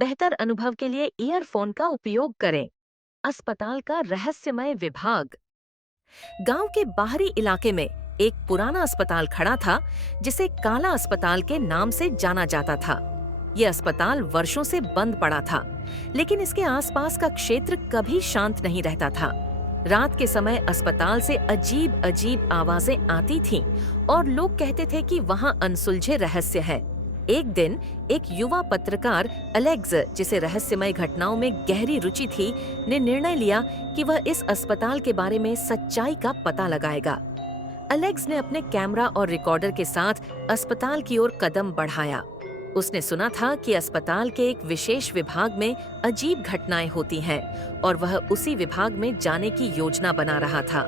बेहतर अनुभव के लिए ईयरफोन का उपयोग करें। अस्पताल का रहस्यमय विभाग। गांव के बाहरी इलाके में एक पुराना अस्पताल खड़ा था, जिसे काला अस्पताल के नाम से जाना जाता था। यह अस्पताल वर्षों से बंद पड़ा था, लेकिन इसके आसपास का क्षेत्र कभी शांत नहीं रहता था। रात के समय अस्पताल से अजीब अजीब आवाजें आती थीं और लोग कहते थे कि वहां अनसुलझे रहस्य है। एक दिन एक युवा पत्रकार अलेक्स, जिसे रहस्यमय घटनाओं में गहरी रुचि थी, ने निर्णय लिया कि वह इस अस्पताल के बारे में सच्चाई का पता लगाएगा। अलेक्स ने अपने कैमरा और रिकॉर्डर के साथ अस्पताल की ओर कदम बढ़ाया। उसने सुना था कि अस्पताल के एक विशेष विभाग में अजीब घटनाएं होती हैं और वह उसी विभाग में जाने की योजना बना रहा था।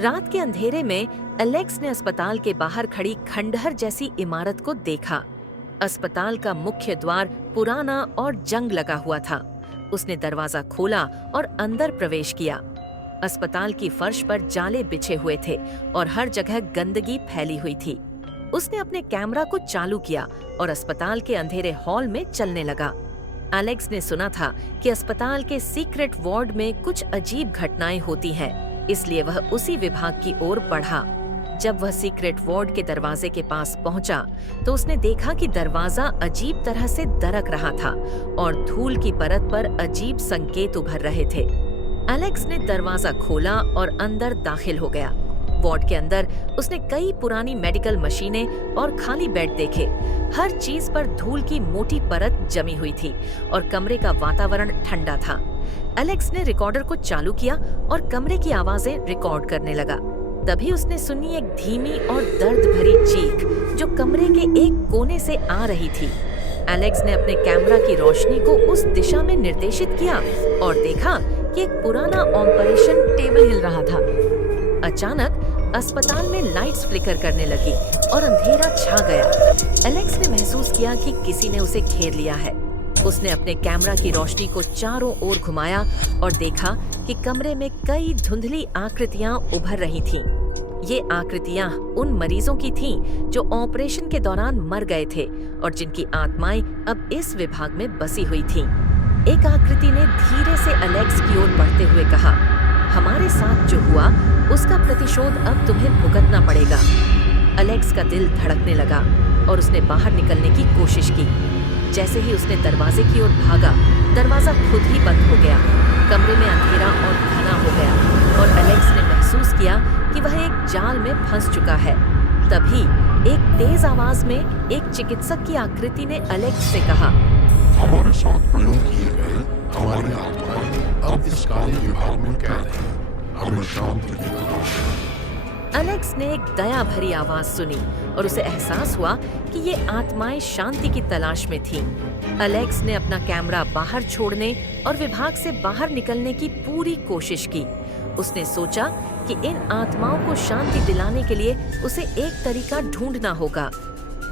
रात के अंधेरे में अलेक्स ने अस्पताल के बाहर खड़ी खंडहर जैसी इमारत को देखा। अस्पताल का मुख्य द्वार पुराना और जंग लगा हुआ था। उसने दरवाजा खोला और अंदर प्रवेश किया। अस्पताल की फर्श पर जाले बिछे हुए थे और हर जगह गंदगी फैली हुई थी। उसने अपने कैमरा को चालू किया और अस्पताल के अंधेरे हॉल में चलने लगा। एलेक्स ने सुना था कि अस्पताल के सीक्रेट वार्ड में कुछ अजीब घटनाएं होती हैं, इसलिए वह उसी विभाग की ओर बढ़ा। जब वह सीक्रेट वार्ड के दरवाजे के पास पहुंचा, तो उसने देखा कि दरवाजा अजीब तरह से दरक रहा था और धूल की परत पर अजीब संकेत उभर रहे थे। एलेक्स ने दरवाजा खोला और अंदर दाखिल हो गया। वार्ड के अंदर उसने कई पुरानी मेडिकल मशीनें और खाली बेड देखे। हर चीज पर धूल की मोटी परत जमी हुई थी और कमरे का वातावरण ठंडा था। एलेक्स ने रिकॉर्डर को चालू किया और कमरे की आवाजें रिकॉर्ड करने लगा। तभी उसने सुनी एक धीमी और दर्द भरी चीख, जो कमरे के एक कोने से आ रही थी। एलेक्स ने अपने कैमरा की रोशनी को उस दिशा में निर्देशित किया और देखा कि एक पुराना ऑपरेशन टेबल हिल रहा था। अचानक अस्पताल में लाइट्स फ्लिकर करने लगी और अंधेरा छा गया। एलेक्स ने महसूस किया कि किसी ने उसे घेर लिया है। उसने अपने कैमरा की रोशनी को चारों ओर घुमाया और देखा कि कमरे में कई धुंधली आकृतियां उभर रही थीं। ये आकृतियां उन मरीजों की थीं जो ऑपरेशन के दौरान मर गए थे और जिनकी आत्माएं अब इस विभाग में बसी हुई थीं। एक आकृति ने धीरे से एलेक्स की ओर बढ़ते हुए कहा, हमारे साथ जो हुआ उसका प्रतिशोध अब तुम्हें भुगतना पड़ेगा। एलेक्स का दिल धड़कने लगा और उसने बाहर निकलने की कोशिश की। जैसे ही उसने दरवाजे की ओर भागा, दरवाजा खुद ही बंद हो गया। कमरे में अंधेरा और घना हो गया और एलेक्स ने महसूस किया कि वह एक जाल में फंस चुका है। तभी एक तेज आवाज में एक चिकित्सक की आकृति ने एलेक्स से कहा, हमारे साथ प्रयोग किए गए हमारी आत्माएं अब इस काले विभाग में कैद हैं। हमें शांति की तलाश है। एलेक्स ने एक दया भरी आवाज सुनी और उसे एहसास हुआ कि ये आत्माएं शांति की तलाश में थीं। एलेक्स ने अपना कैमरा बाहर छोड़ने और विभाग से बाहर निकलने की पूरी कोशिश की। उसने सोचा कि इन आत्माओं को शांति दिलाने के लिए उसे एक तरीका ढूंढना होगा।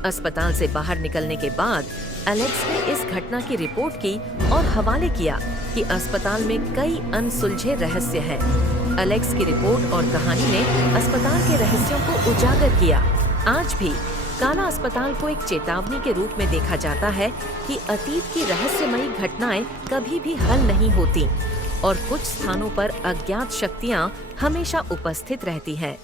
अस्पताल से बाहर निकलने के बाद एलेक्स ने इस घटना की रिपोर्ट की और हवाले किया कि अस्पताल में कई अनसुलझे रहस्य हैं। एलेक्स की रिपोर्ट और कहानी ने अस्पताल के रहस्यों को उजागर किया। आज भी काला अस्पताल को एक चेतावनी के रूप में देखा जाता है कि अतीत की रहस्यमयी घटनाएं कभी भी हल नहीं होती और कुछ स्थानों पर अज्ञात शक्तियां हमेशा उपस्थित रहती हैं।